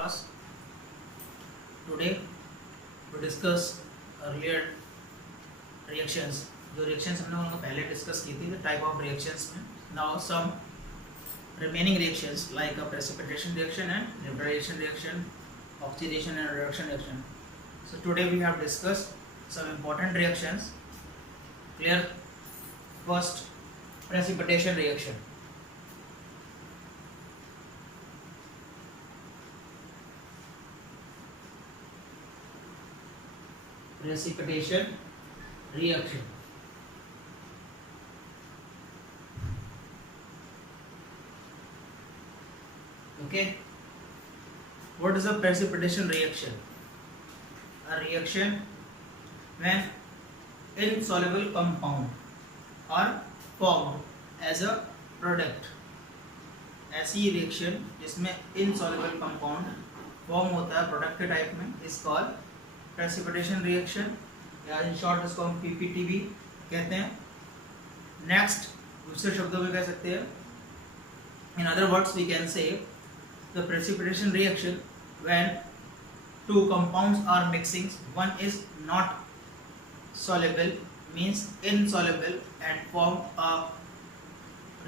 class. Today we discuss earlier reactions. जो reactions हमने उनको पहले discuss की थी, the type of reactions में. Now some remaining reactions like a precipitation reaction and neutralization reaction, oxidation and reduction reaction. So today we have discussed some important reactions. Clear? First, precipitation reaction. Precipitation reaction. Okay. What is a precipitation reaction? A reaction when insoluble compound are formed as a product. ऐसी reaction जिसमें insoluble compound form होता है product के type में is called precipitation reaction, या in short इसको हम PPT भी कहते हैं. नेक्स्ट दूसरे शब्दों में कह सकते हैं, in other words we can say the precipitation reaction when two compounds are mixing, one is not soluble means insoluble and form a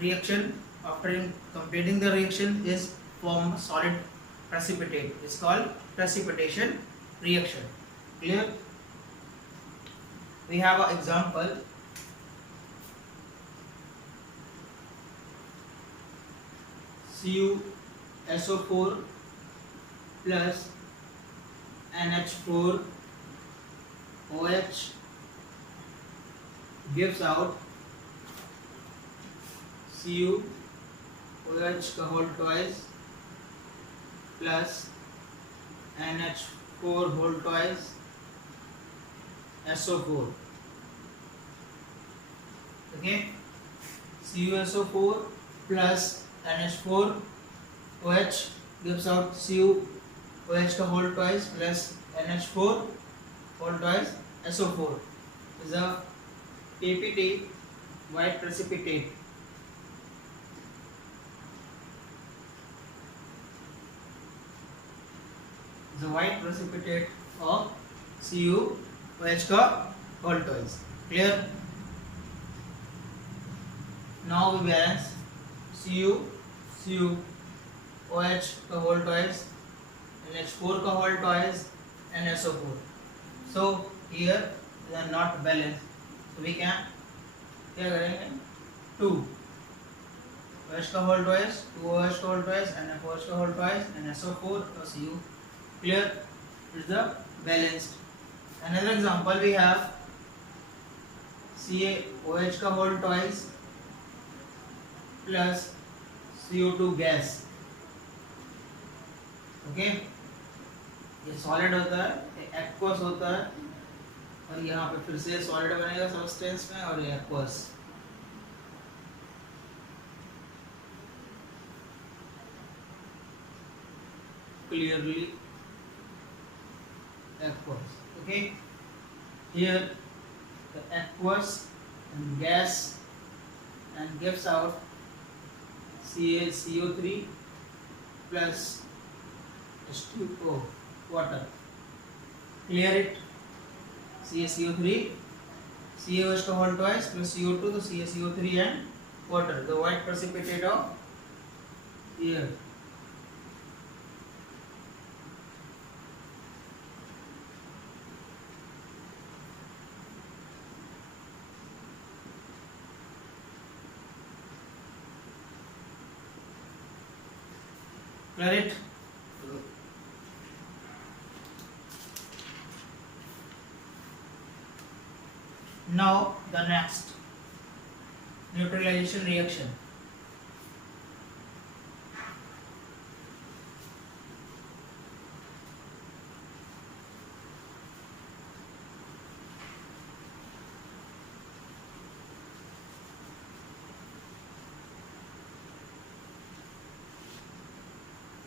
reaction. After completing the reaction is form solid precipitate. It's called precipitation reaction. Clear? We have an example. CuSO4 plus NH4 OH gives out CuOH का whole twice plus NH4 whole twice SO4. Okay, CuSO4 plus NH4 OH gives out CuOH का whole twice plus NH4 whole twice SO4 is a PPT, white precipitate. The white precipitate of CuOH का whole twice. Clear? Now we balance CuOH का whole twice, NH4 का whole twice and SO4. So here they are not balanced. So we can क्या करेंगे 2 OH का whole twice, 2 OH का whole twice, NF4 का whole twice and SO4 plus Cu. Clear? Is the balanced. Another example we have CaOH का whole twice plus CO2 gas. Okay, ये solid होता है, ये एक्वस होता है, और यहाँ पे फिर से सॉलिड बनेगा सब्सटेंस में और ये aqueous. Clearly aqueous. Okay, here the aqueous and gas and gives out CaCO3 plus H2O water. Clear it? CaCO3, CaOH का whole twice plus CO2, तो CaCO3 and water, the white precipitate of air. Clear it? Now the next neutralization reaction.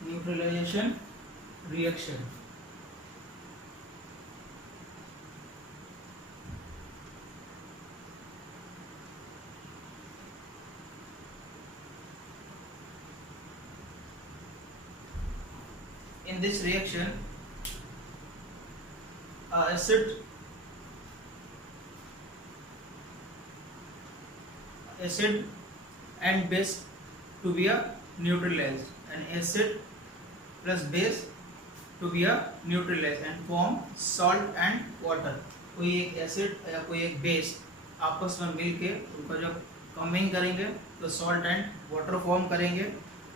Neutralization reaction. in this reaction acid and base to be a neutralized, and acid plus base to be a neutralized and form salt and water. कोई एक acid या कोई एक base आपस में मिल के उनको जब कमिंग करेंगे तो सॉल्ट एंड वाटर फॉर्म करेंगे.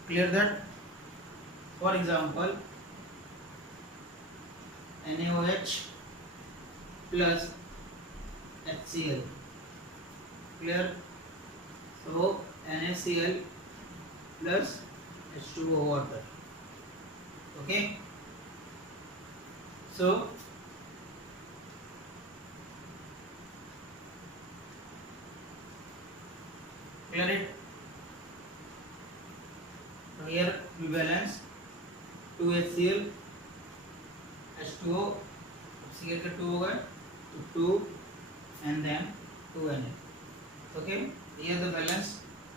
Clear that. For example NaOH plus HCl. Clear. So NaCl plus H2O water. Okay. So clear it. So here we balance 2 HCl H2O, HCl के 2 हो गए तो 2 and then 2 Na. Okay, here the balance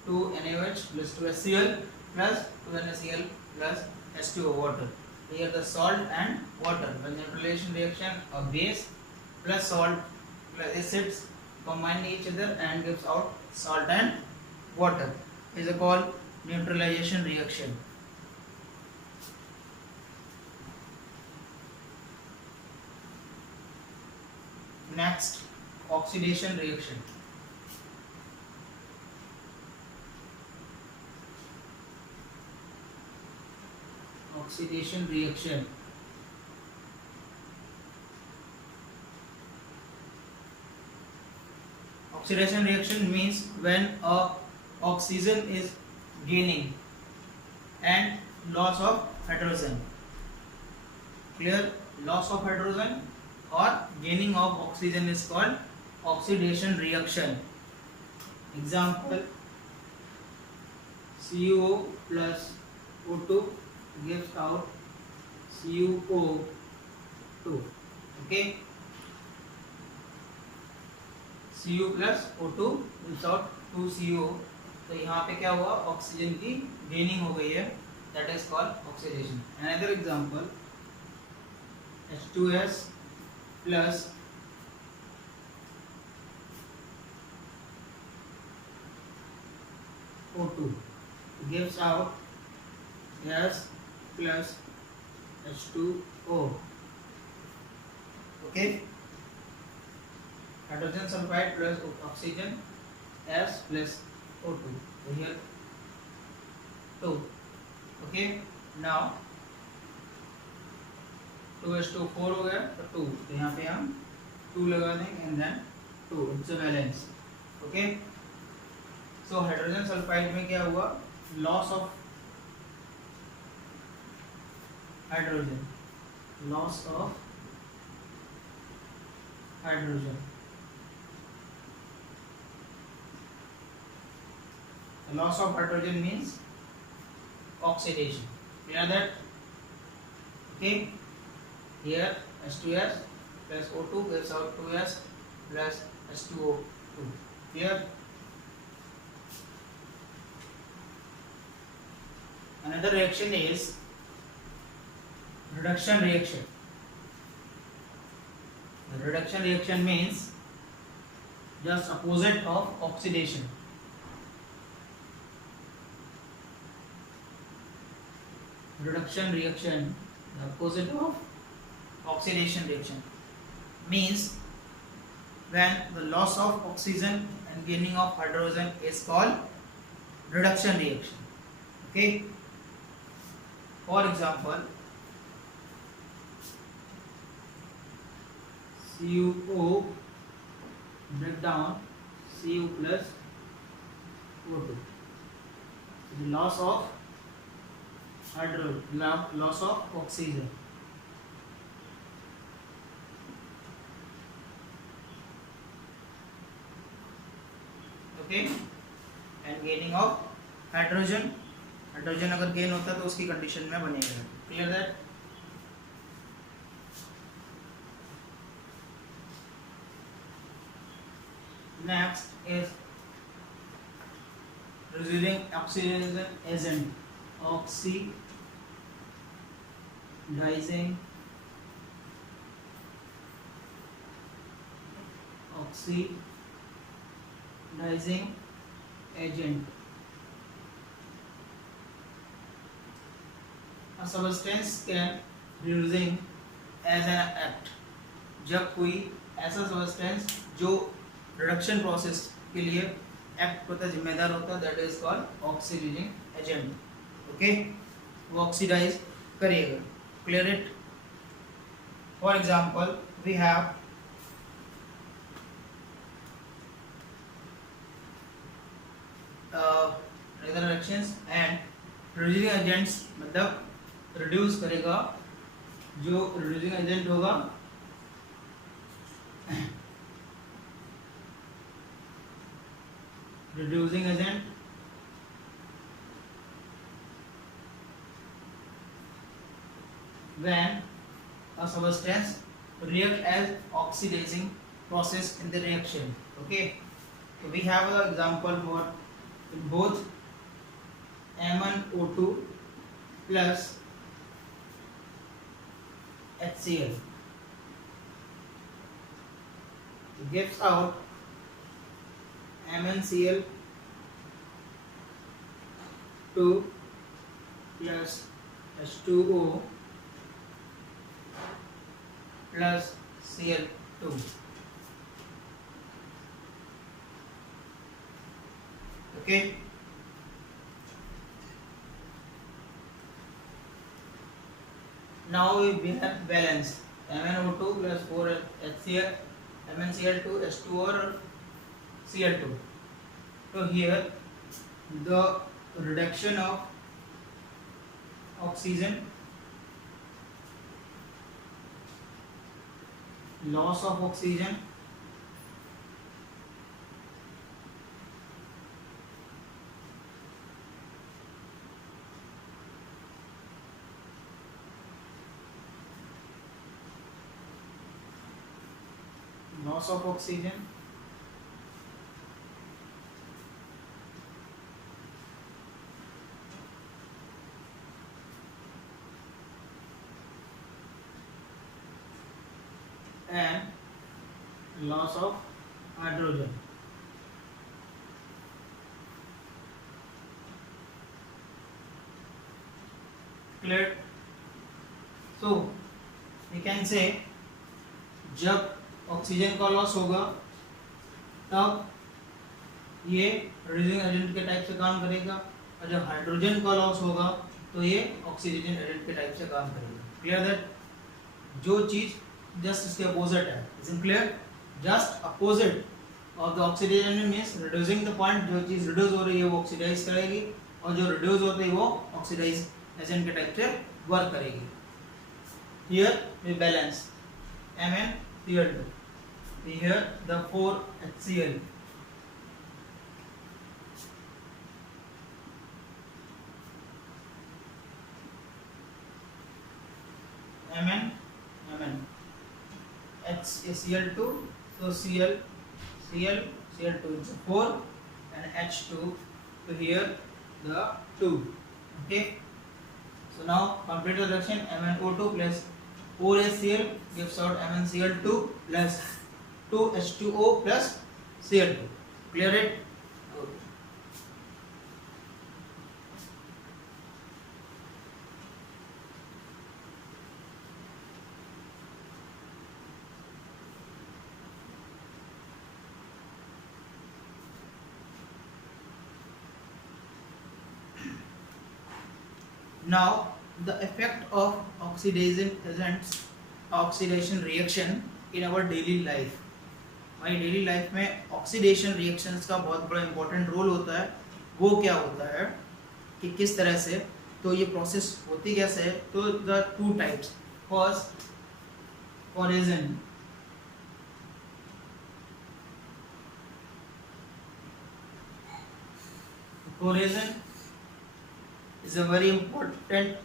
2 NaOH plus 2 HCl plus 2 NaCl plus H2O water. Here the salt and water. When neutralization reaction, a base plus salt plus acids combine each other and gives out salt and water. Is called neutralization reaction. Next, oxidation reaction. Oxidation reaction. Oxidation reaction means when a oxygen is gaining and loss of hydrogen. Clear? Loss of hydrogen or gaining of oxygen is called oxidation reaction. Example, CuO plus O2 gives out CuO2. Okay, Cu plus O2 gives out 2CO. तो यहाँ पे क्या हुआ, oxygen की gaining हो गई है, that is called oxidation. Another example, H2S plus O2 gives out S plus H2O. Okay, hydrogen sulfide plus oxygen S plus O2. So here 2. Okay, now 2H2O4 हो गया तो 2, तो यहाँ पे हम 2 लगा देंगे and then 2. It's a balance. Okay, so hydrogen sulphide में क्या हुआ, loss of hydrogen, loss of hydrogen. Loss of hydrogen means oxidation. Clear that? Okay. Here H2S plus O2 gives out 2S plus H2O2. Clear? Another reaction is reduction reaction. The reduction reaction means just opposite of oxidation. Reduction reaction, the opposite of oxidation reaction, means when the loss of oxygen and gaining of hydrogen is called reduction reaction. Okay, for example, CuO break down Cu plus O2. The loss of hydrogen, loss of oxygen. Okay, and gaining of hydrogen. Hydrogen अगर gain होता है तो उसकी condition में बनेगा. Clear that? Next is reducing oxidation agent, oxidation डाइजिंग oxidizing agent. A substance can reducing as an act. जब कोई ऐसा सब्सटेंस जो रिडक्शन प्रोसेस के लिए एक्ट होता है, जिम्मेदार होता है, that is called oxidising agent. Okay, वो ऑक्सीडाइज करेगा. Clear it? For example we have reactions and reducing agents, मतलब रिड्यूस करेगा. जो रिड्यूसिंग एजेंट होगा reducing agent when a substance react as oxidizing process in the reaction. Okay, so we have an example for both MnO2 plus HCl. It gives out MnCl 2 plus H2O plus Cl2. Okay, now we have balance MnO2 plus 4 HCl, MnCl2, H2O or Cl2. So here the reduction of oxygen, loss of oxygen, loss of oxygen, and loss of hydrogen. Clear? So we can say जब oxygen का loss होगा तब ये reducing agent के type से काम करेगा, और जब हाइड्रोजन का लॉस होगा तो ये ऑक्सीजन एजेंट के टाइप से काम करेगा. Clear that? जो चीज जस्ट इसके अपोजिट है. Is clear? Just opposite of the oxidation means reducing the point. जो चीज रिड्यूस हो रही है वो ऑक्सीडाइज करेगी, और जो रिड्यूस होती है वो ऑक्सीडाइज एजेंट के टाइप से वर्क करेगी. Here we balance MnCl2. Here the 4 HCl. Mn HCl2, so Cl Cl2 is 4 and H2, so here the 2. Okay, so now complete the reaction. MnO2 plus 4HCl gives out MnCl2 plus 2H2O plus Cl2. Clear it? Good. Now the effect of oxidation reaction in our daily life. हमारी daily life में oxidation reactions का बहुत बड़ा important role होता है. वो क्या होता है कि किस तरह से, तो ये प्रोसेस होती कैसे है. तो the two types. First corrosion. Corrosion is a very important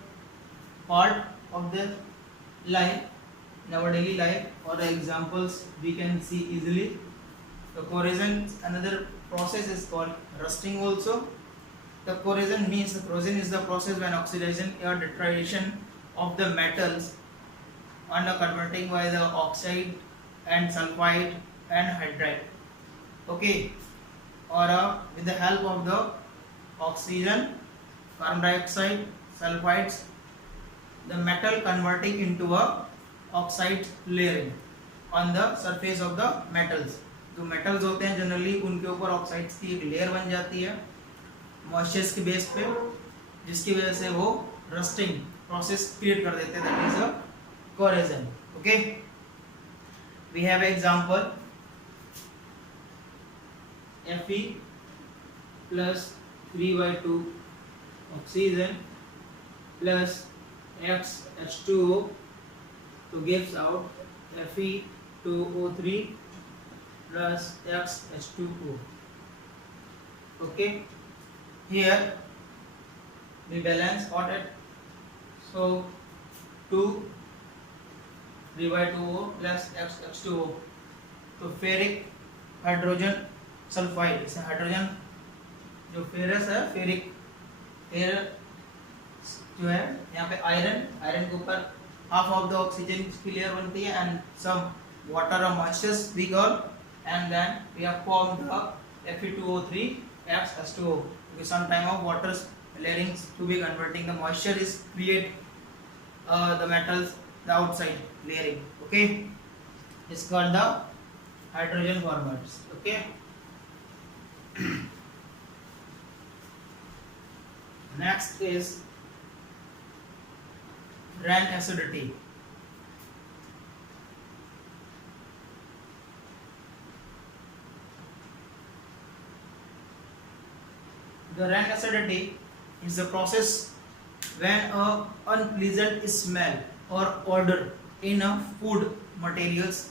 part of the life, in our daily life, or examples we can see easily. The corrosion, another process is called rusting also. The corrosion means, the corrosion is the process when oxidation or deterioration of the metals on the converting by the oxide and sulfide and hydride. Okay, or with the help of the oxygen, carbon dioxide, sulfides, the metal converting into a oxide layering on the surface of the metals. जो metals होते हैं generally उनके ऊपर oxides की एक layer बन जाती है मॉइस्चर्स के बेस पे, जिसकी वजह से वो रस्टिंग प्रोसेस क्रिएट कर देते हैं, that is a corrosion. Okay, we have example Fe plus 3/2 oxygen plus H2O, so gives out Fe2O3 plus H2O. Okay, here we balance what at, so 2 3/2O plus H2O, तो ferric hydrogen sulphide, इसे hydrogen जो ferrous है ferric, फिर जो है यहाँ पे iron के ऊपर हाफ ऑफ द ऑक्सीजन की लेयर बनती है एंड सम वाटर और moistures we got and then we have formed the Fe2O3 H2O, with some time of water layering to be converting the moisture is create the metals, the outside layering. Okay, it's called the hydrogen formats. Okay. Next is Rann acidity. The Rann acidity is the process when a unpleasant smell or odor in a food materials.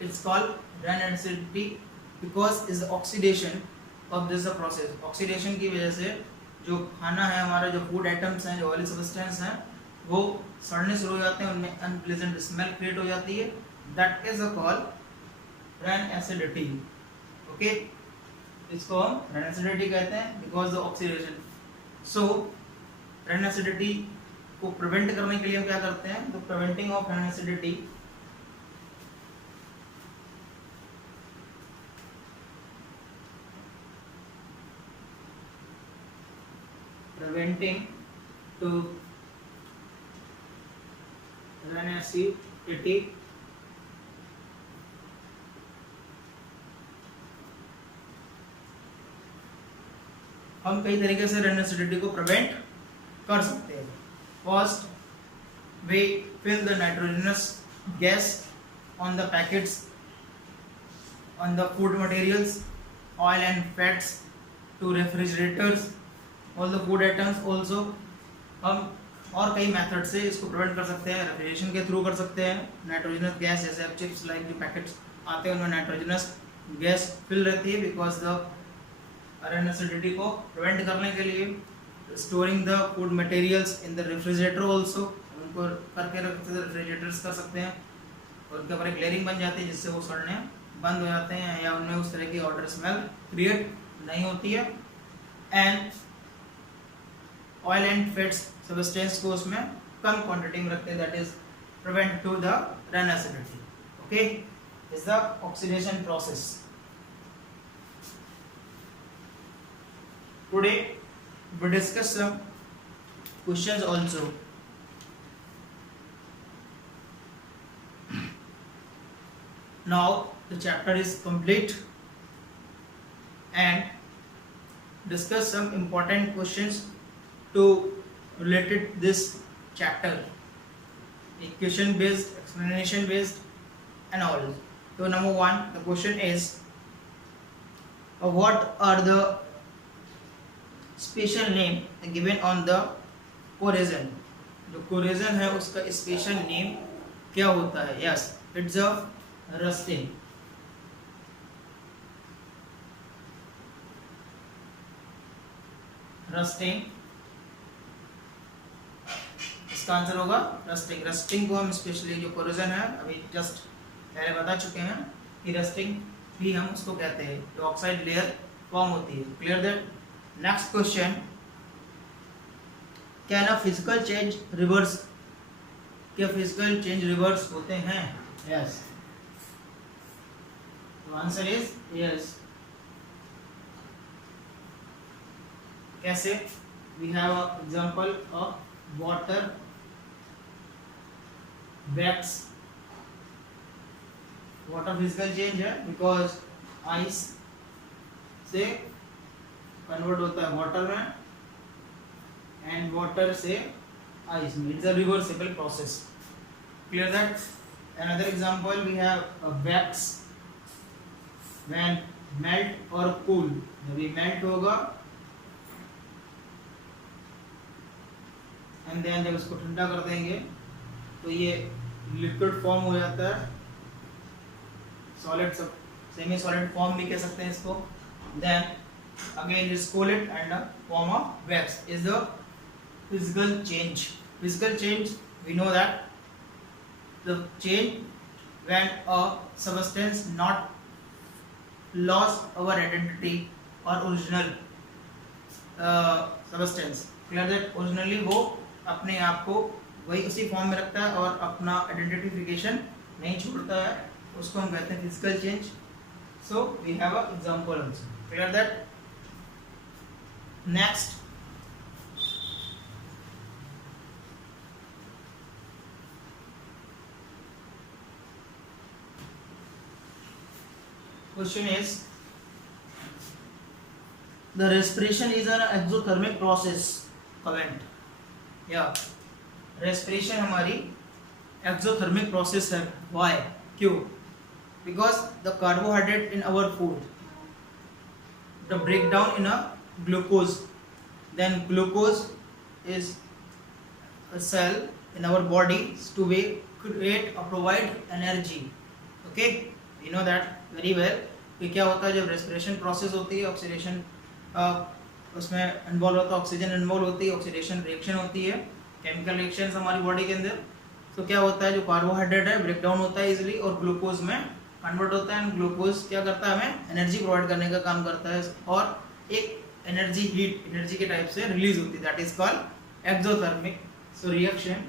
It's called Rann acidity because is the oxidation of this process. Oxidation की वजह से जो खाना है हमारा, जो food items हैं, जो ऑयली सब्सटेंस हैं, वो सड़ने शुरू हो जाते हैं, उनमें अनप्लेजेंट स्मेल क्रिएट हो जाती है. That is called Rann acidity. Okay, इसको हम Rann acidity कहते हैं because the oxidation. So Rann acidity को प्रिवेंट करने के लिए हम क्या करते हैं, तो preventing of Rann acidity preventing to Rann acidity हम कई तरीके से Rann acidity को प्रिवेंट कर सकते हैं. First, we fill the nitrogenous gas on the packets on the food materials, oil and fats to refrigerators, all the food items also. हम और कई मेथड से इसको प्रिवेंट कर सकते हैं. रेफ्रिजरेशन के थ्रू कर सकते हैं. नाइट्रोजनस गैस, जैसे आप चिप्स लाइक जो पैकेट्स आते हैं उनमें नाइट्रोजनस गैस फिल रहती है बिकॉज द Rann acidity को प्रिवेंट करने के लिए. Storing the food materials in the refrigerator also, उनको करके रख सकते हैं, रेफ्रिजरेटर्स कर सकते हैं और उनके ऊपर एक लेयरिंग बन जाती है जिससे वो सड़ने बंद हो जाते हैं या उनमें उस तरह की ऑर्डर स्मेल क्रिएट नहीं होती है. And oil and fats substance को उसमें कम क्वांटिटी में रखते हैं, that is prevent to the Rann acidity. Okay, is the oxidation process. Today we discuss some questions also. Now the chapter is complete and discuss some important questions to related this chapter, question based, explanation based and all. So number one, the question is what are the special name given on the corrosion. जो corrosion है उसका special name क्या होता है? Yes, it's a rusting. Rusting इसका answer होगा rusting. Rusting को हम स्पेशली जो कोरेजन है अभी जस्ट पहले बता चुके हैं कि रस्टिंग भी हम उसको कहते हैं, जो ऑक्साइड लेयर फॉर्म होती है. Clear that. Next question, can a physical change reverse क्या फिजिकल चेंज रिवर्स होते हैं? यस, तो आंसर इज यस। कैसे? We have example of water, wax. Water physical change है बिकॉज आइस से कन्वर्ट होता है वाटर में, एंड वाटर से आइस में। It's a reversible process. Clear that? Another example we have wax when melt और cool. जब ये मेल्ट होगा एंड देन जब इसको ठंडा कर देंगे तो ये लिक्विड फॉर्म हो जाता है, सॉलिड, सेमी सॉलिड फॉर्म भी कह सकते हैं इसको। Then again is cool it and a form of wax is the physical change. Physical change, we know that the change when a substance not lost our identity or original substance. Clear that? Originally वो अपने आप को वही उसी form में रखता है और अपना आइडेंटिफिकेशन नहीं छोड़ता है, उसको हम कहते हैं physical change. So we have a example also. Clear that? Next, question is, the respiration is an exothermic process. Comment. Yeah, respiration हमारी exothermic process है। Why? क्यों? Because the carbohydrate in our food, the breakdown in a glucose, then glucose is a cell in our body to create or provide energy. Okay, you know that very well कि क्या होता है जब respiration process होती है, oxidation उसमें involve होता है, ऑक्सीजन इन्वॉल्व होती है, ऑक्सीडेशन रिएक्शन होती है, केमिकल रिएक्शंस हमारी बॉडी के अंदर। तो क्या होता है, जो कार्बोहाइड्रेट है ब्रेक डाउन होता है इजीली और ग्लूकोज में कन्वर्ट होता है, एंड ग्लूकोज क्या करता है, हमें एनर्जी प्रोवाइड करने का काम करता है और एक एनर्जी हीट एनर्जी के टाइप से रिलीज होती है, that is called exothermic. So reaction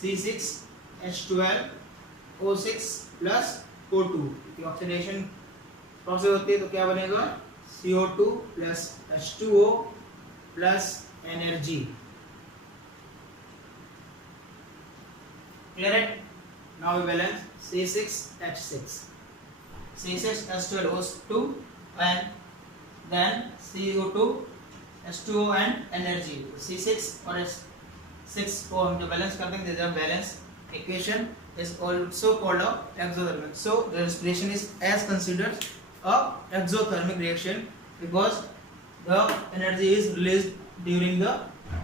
C6H12O6 plus O2 की ऑक्सीडेशन प्रोसेस होती है, तो क्या बनेगा, CO2 plus H2O plus energy. Clear है? Now we balance C6H6, C6H12O2 and then CO2 H2O and energy। C6 और H6 को हम जो बैलेंस कर देंगे, जब balance equation is also called a exothermic। So the respiration is as considered a exothermic reaction because the energy is released during the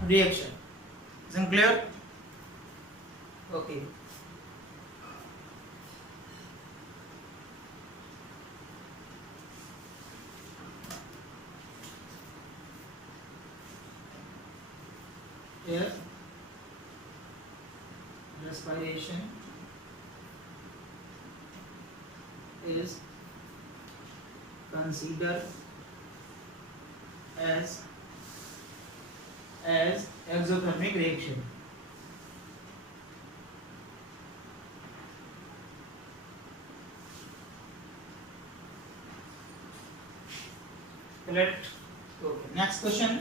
reaction। Is it clear? Okay, here respiration is considered as exothermic reaction। Correct? Okay, next question।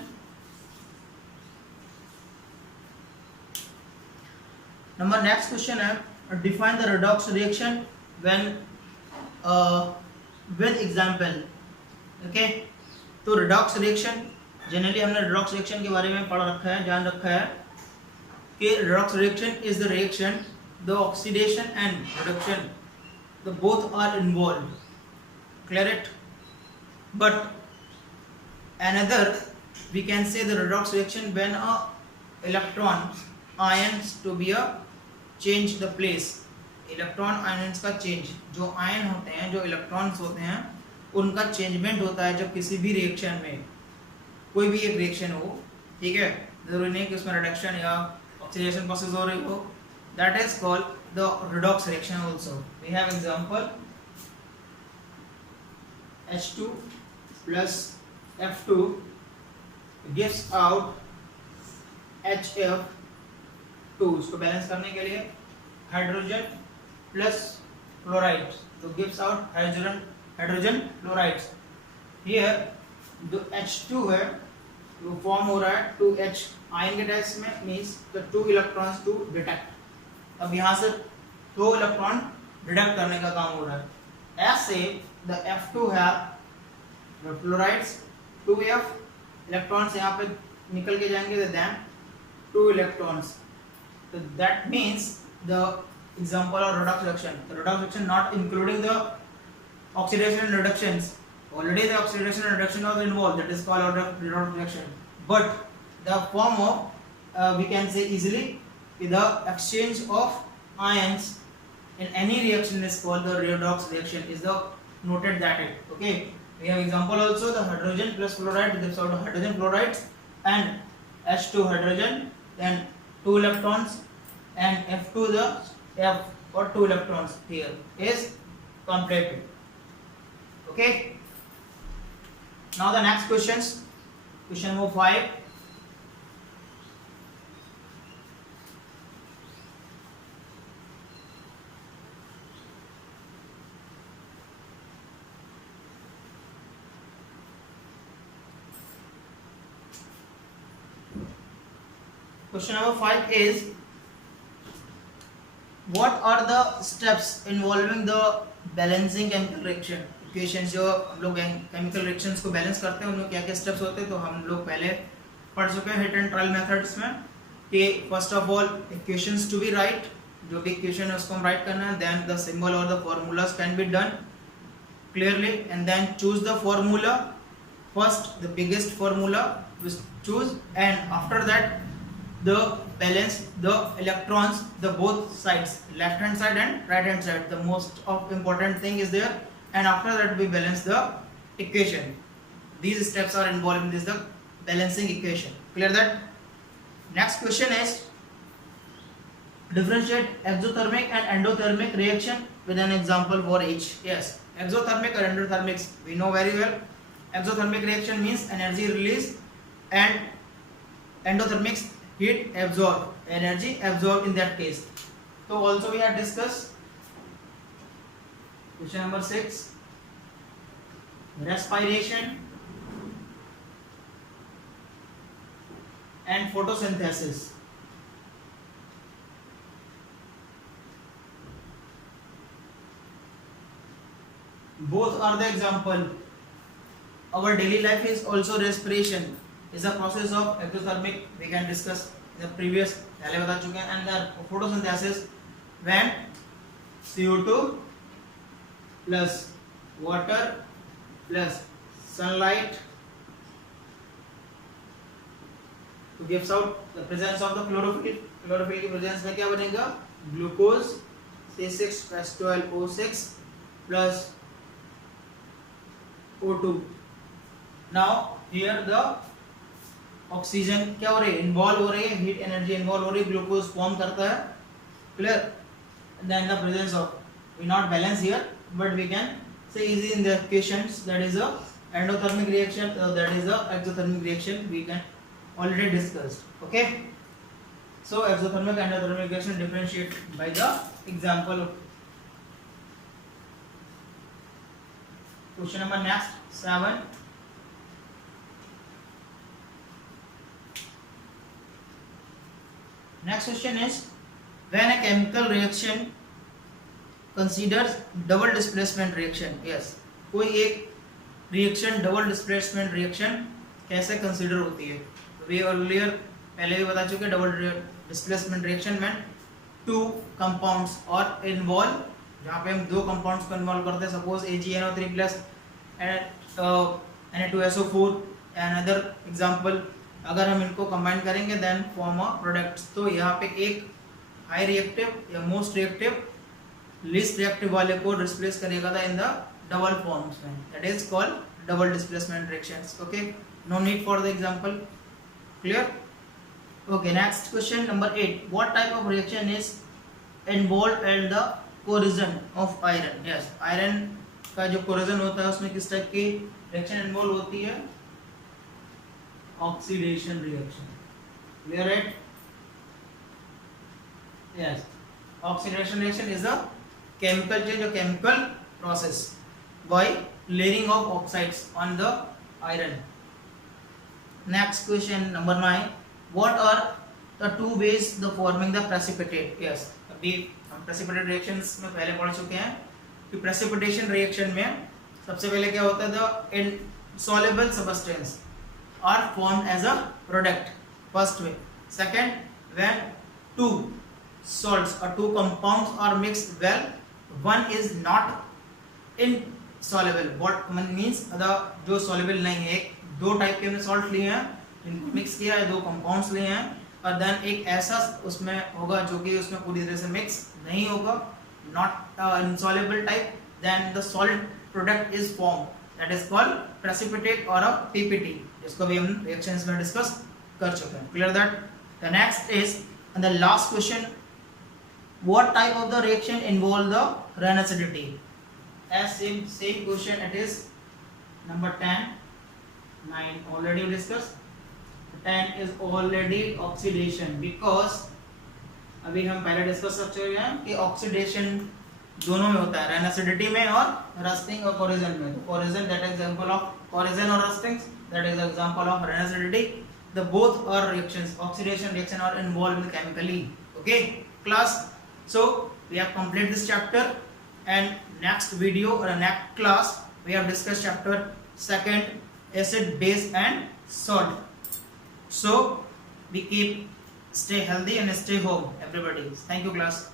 Number next question है, define the redox reaction when with example. Okay, तो redox reaction generally हमने redox reaction के बारे में पढ़ रखा है, जान रखा है कि redox reaction is the reaction the oxidation and reduction the both are involve. Clear it? But another we can say the redox reaction when a electron ions to be a change the place. Electron ions का change, जो ion होते हैं, जो electrons होते हैं, उनका changement होता है जब किसी भी रिएक्शन में, कोई भी एक रिएक्शन हो, ठीक है, जरूरी नहीं कि उसमें रिडक्शन या ऑक्सीडेशन प्रोसेस हो रही हो, that is called the redox reaction also। We have example H2 plus F2 gives out HF 2, इसको बैलेंस करने के लिए हाइड्रोजन प्लस फ्लोराइड तो gives out hydrogen fluorides. Here जो H2 है वो फॉर्म हो रहा है 2H आयन के टेस्ट में, means the 2 electrons to detect. अब यहाँ से 2 इलेक्ट्रॉन डिडक्ट करने का काम हो रहा है। ऐसे द F2 है द फ्लोराइड्स 2F इलेक्ट्रॉन्स यहाँ पे निकल के जाएंगे, then 2 electrons, so that means the example of redox reaction, the redox reaction not including the oxidation and reductions, already the oxidation and reduction was involved, that is called redox reaction, but the form of we can say easily the exchange of ions in any reaction is called the redox reaction, is the noted that it. Okay, we have example also, the hydrogen plus fluoride gives out hydrogen fluorides and H2 hydrogen, then 2 electrons, and F2 the F or 2 electrons here is completed. Okay, now the next questions, question number 5. Question number 5 is, what are the steps involving the balancing chemical reaction equations? जो हम लोग chemical reactions को balance करते हैं उनमें क्या क्या steps होते हैं, तो हम लोग पहले पढ़ चुके हैं hit and trial methods में कि first of all equations to be right, जो भी equation है उसको हम write करना है, then the symbol or the formulas can be done clearly, and then choose the formula, first the biggest formula we choose, and after that the balance the electrons, the both sides, left hand side and right hand side, the most of important thing is there, and after that we balance the equation. These steps are involved in this the balancing equation. Clear that? Next question is, differentiate exothermic and endothermic reaction with an example for each. Yes, exothermic or endothermics we know very well. Exothermic reaction means energy release, and endothermics heat absorbed, energy absorbed in that case. So also we have discussed question number 6, respiration and photosynthesis. Both are the example. Our daily life is also respiration, is a process of exothermic, we can discuss in the previous पहले बता चुके हैं, and the photosynthesis when CO2 plus water plus sunlight gives out the presence of the chlorophyll. Chlorophyll की presence में क्या बनेगा, glucose C6H12O6 plus O2. Now here the oxygen क्या हो रही है, इन्वॉल्व हो रही है, हीट एनर्जी इन्वॉल्व हो रही है, ग्लूकोज फॉर्म करता है. Clear? Then the presence of, we not balance here but we can say easy in the equations, that is a endothermic reaction, that is a exothermic reaction, we can already discussed. Okay, so exothermic and endothermic reaction differentiate by the example of question number next 7. Next question is, when a chemical reaction considers double displacement reaction. Yes, कोई एक reaction double displacement reaction कैसे consider होती है? We earlier पहले भी बता चुके, double displacement reaction में two compounds और involve, जहाँ पे हम दो compounds को involve करते हैं, suppose AgNO3 plus Na2SO4, another example, अगर हम इनको कंबाइन करेंगे देन फॉर्म अ प्रोडक्ट्स. तो यहाँ पे एक हाई रिएक्टिव या मोस्ट रिएक्टिव लीस्ट रिएक्टिव वाले को डिस्प्लेस करेगा था इन द डबल फॉर्म्स में, that is called double displacement reactions. Okay, no need for the example. Clear? Okay, next question number 8, what type of reaction is involve in the corrosion of iron. Yes, iron का जो corrosion होता है उसमें किस type की reaction involve होती है? Oxidation reaction. Clear? Right? Yes. Oxidation reaction is a chemical change or chemical process by layering of oxides on the iron. Next question number 9. What are the two ways the forming the precipitate? Yes. अभी हम precipitate reactions में पहले पढ़ चुके हैं कि precipitation reaction में सबसे पहले क्या होता है, the insoluble substance are formed as a product. First way. Second, when two salts or two compounds are mixed well, one is not insoluble. What means the जो soluble नहीं है, दो टाइप के हमने सॉल्ट लिए हैं, इनको मिक्स किया है, दो कंपाउंड्स लिए हैं, और देन एक ऐसा उसमें होगा जो कि उसमें पूरी तरह से मिक्स नहीं होगा, not insoluble type, then the solid product is form, that is called precipitate और अ पीपीटी, जिसको भी हम रिएक्शंस में डिस्कस कर चुके हैं. Clear that? The next is and the last question, what type of the reaction involve the renacidity? As same question, it is number 10. 9 already discussed. 10 is already oxidation, because अभी हम पहले discuss कर चुके हैं कि ऑक्सीडेशन दोनों में होता है, रेनासिडिटी में और रस्टिंग और कोरोजन में. Corrosion, that is example of corrosion और rusting, that is example of rancidity. The both are reactions, oxidation reaction are involved chemically. Okay class, so we have completed this chapter, and next video or next class we have discussed chapter 2, acid, base and salt. So we keep stay healthy and stay home everybody. Thank you class.